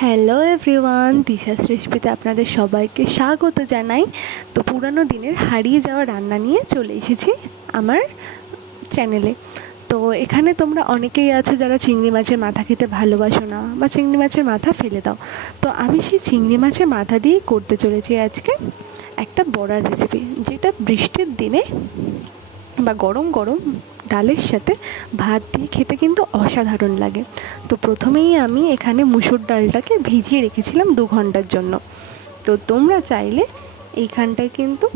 Hello everyone, দিশাস রেসিপিতে আপনাদের সবাইকে স্বাগত জানাই। তো পুরানো দিনের হারিয়ে যাওয়া রান্না নিয়ে চলে এসেছি আমার চ্যানেলে। তো এখানে তোমরা অনেকেই আছো যারা চিংড়ি মাছের মাথা খেতে ভালোবাসো না বা চিংড়ি মাছের মাথা ফেলে দাও। তো আমি সেই চিংড়ি মাছের মাথা দিয়েই করতে চলেছি আজকে একটা বড়ার রেসিপি, যেটা বৃষ্টির দিনে বা গরম গরম ডালের সাথে ভাত দিয়ে খেতে কিন্তু অসাধারণ লাগে। তো প্রথমেই আমি এখানে মুসুর ডালটাকে ভিজিয়ে রেখেছিলাম 2 ঘন্টার জন্য। তো তোমরা চাইলে এইখানটায় কিন্তু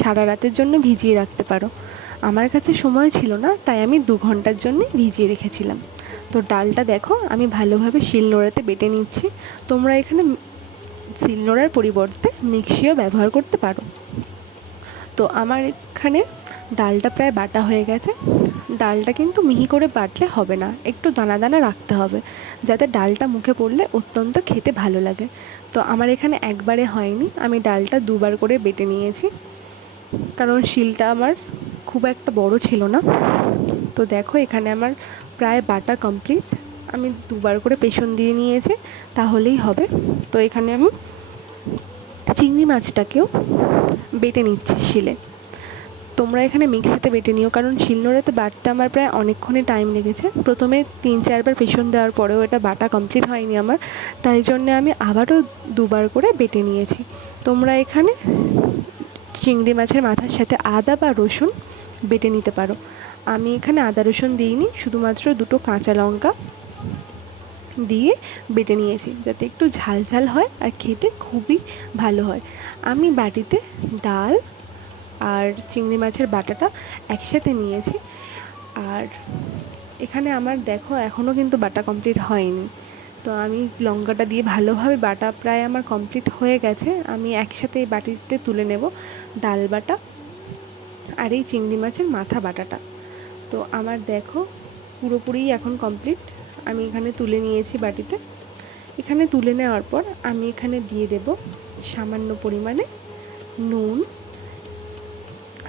সারা রাতের জন্য ভিজিয়ে রাখতে পারো। আমার কাছে সময় ছিল না, তাই আমি 2 ঘন্টার জন্যই ভিজিয়ে রেখেছিলাম। তো ডালটা দেখো আমি ভালোভাবে শিলনোড়াতে বেটে নিচ্ছি। তোমরা এখানে শিলনোড়ার পরিবর্তে মিক্সিও ব্যবহার করতে পারো। তো আমার এখানে ডালটা প্রায় বাটা হয়ে গেছে। ডালটা কিন্তু মিহি করে বাটলে হবে না, একটু দানা দানা রাখতে হবে, যাতে ডালটা মুখে পড়লে অত্যন্ত খেতে ভালো লাগে। তো আমার এখানে একবারে হয়নি, আমি ডালটা 2বার করে বেটে নিয়েছি, কারণ শিলটা আমার খুব একটা বড় ছিল না। তো দেখো এখানে আমার প্রায় বাটা কমপ্লিট। আমি 2বার করে পেছন দিয়ে নিয়েছি, তাহলেই হবে। তো এখানে আমি চিংড়ি মাছটাকেও বেটে নিচ্ছি শিলে। তোমরা এখানে মিক্সিতে বেটে নিও, কারণ শিলনোড়াতে বাটতে আমার প্রায় অনেকক্ষণই টাইম লেগেছে। প্রথমে 3-4বার পেছন দেওয়ার পরেও এটা বাটা কমপ্লিট হয়নি আমার, তাই জন্যে আমি আবারও 2বার করে বেটে নিয়েছি। তোমরা এখানে চিংড়ি মাছের মাথার সাথে আদা বা রসুন বেটে নিতে পারো। আমি এখানে আদা রসুন দিইনি, শুধুমাত্র 2টো কাঁচা লঙ্কা দিয়ে বেটে নিয়েছি, যাতে একটু ঝাল ঝাল হয় আর খেতে খুবই ভালো হয়। আমি বাটিতে ডাল আর চিংড়ি মাছের বাটাটা একসাথে নিয়েছি। আর এখানে আমার দেখো এখনও কিন্তু বাটা কমপ্লিট হয়নি। তো আমি লঙ্কাটা দিয়ে ভালোভাবে বাটা প্রায় আমার কমপ্লিট হয়ে গেছে। আমি একসাথে এই বাটিতে তুলে নেব ডাল বাটা আর এই চিংড়ি মাছের মাথা বাটাটা। তো আমার দেখো পুরোপুরিই এখন কমপ্লিট। আমি এখানে তুলে নিয়েছি বাটিতে। এখানে তুলে নেওয়ার পর আমি এখানে দিয়ে দেব সামান্য পরিমাণে নুন,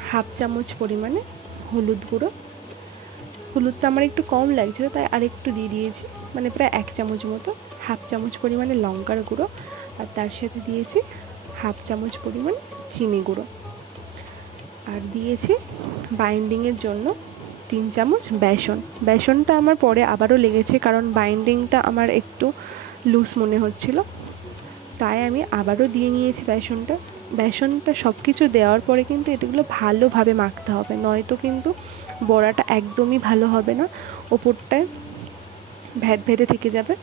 হাফ চামচ পরিমাণে হলুদ গুঁড়ো। হলুদটা আমার একটু কম লাগছিলো, তাই আরেকটু দিয়ে দিয়েছি, মানে প্রায় 1 চামচ মতো। হাফ চামচ পরিমাণে লঙ্কার গুঁড়ো, আর তার সাথে দিয়েছি হাফ চামচ পরিমাণে চিনি গুঁড়ো, আর দিয়েছি বাইন্ডিংয়ের জন্য 3 চামচ বেসন। বেসনটা আমার পরে আবারও লেগেছে, কারণ বাইন্ডিংটা আমার একটু লুজ মনে হচ্ছিলো, তাই আমি আবারও দিয়ে নিয়েছি বেসনটা। বেসনটা সব কিছু দেওয়ার পরে কিন্তু এগুলো ভালোভাবে মাখতে হবে, নয়তো কিন্তু বড়াটা একদমই ভালো হবে না, ওপরটায় ভেদ ভেদে থেকে যাবে।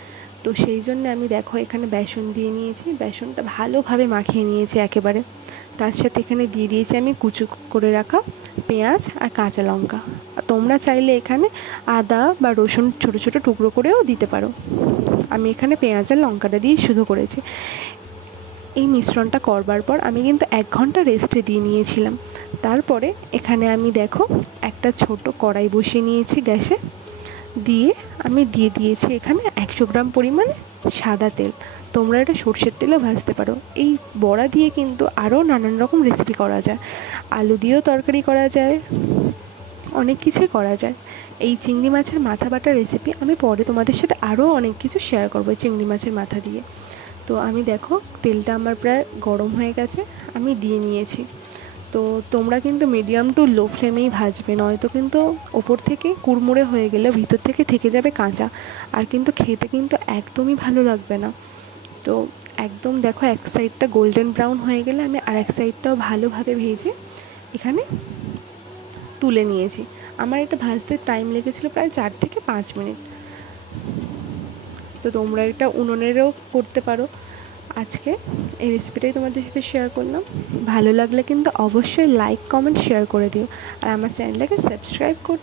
তো সেই জন্য আমি দেখো এখানে বেসন দিয়ে নিয়েছি, বেসনটা ভালোভাবে মাখিয়ে নিয়েছি একেবারে। তার সাথে এখানে দিয়ে দিয়েছি আমি কুচো করে রাখা পেঁয়াজ আর কাঁচা লঙ্কা। তোমরা চাইলে এখানে আদা বা রসুন ছোটো ছোটো টুকরো করেও দিতে পারো। আমি এখানে পেঁয়াজ আর লঙ্কাটা দিয়ে শুধু করেছি। এই মিশ্রণটা করবার পর আমি কিন্তু 1 ঘন্টা রেস্টে দিয়ে নিয়েছিলাম। তারপরে এখানে আমি দেখো একটা ছোট কড়াই বসিয়ে নিয়েছি গ্যাসে, দিয়ে আমি দিয়ে দিয়েছি এখানে 100 গ্রাম পরিমাণে সাদা তেল। তোমরা এটা সর্ষের তেলেও ভাজতে পারো। এই বড়া দিয়ে কিন্তু আরও নানান রকম রেসিপি করা যায়, আলু দিয়েও তরকারি করা যায়, অনেক কিছুই করা যায়। এই চিংড়ি মাছের মাথা বাটা রেসিপি আমি পরে তোমাদের সাথে আরও অনেক কিছু শেয়ার করবো চিংড়ি মাছের মাথা দিয়ে। তো আমি দেখো তেলটা আমার প্রায় গরম হয়ে গেছে, আমি দিয়ে নিয়েছি। তো তোমরা কিন্তু মিডিয়াম টু লো ফ্লেমেই ভাজবে, নয়তো কিন্তু ওপর থেকে কুড়মুড়ে হয়ে গেলে ভিতর থেকে যাবে কাঁচা, আর কিন্তু খেতে কিন্তু একদমই ভালো লাগবে না। তো একদম দেখো এক সাইডটা গোল্ডেন ব্রাউন হয়ে গেলে আমি আর এক সাইডটাও ভালোভাবে ভেজে এখানে তুলে নিয়েছি। আমার এটা ভাজতে টাইম লেগেছিলো প্রায় 4 থেকে 5 মিনিট। তো তোমরা এটা উনুনেরও করতে পারো। আজকে এই রেসিপিটাই তোমাদের সাথে শেয়ার করলাম। ভালো লাগলে কিন্তু অবশ্যই লাইক, কমেন্ট, শেয়ার করে দিও, আর আমার চ্যানেলটাকে সাবস্ক্রাইব করতে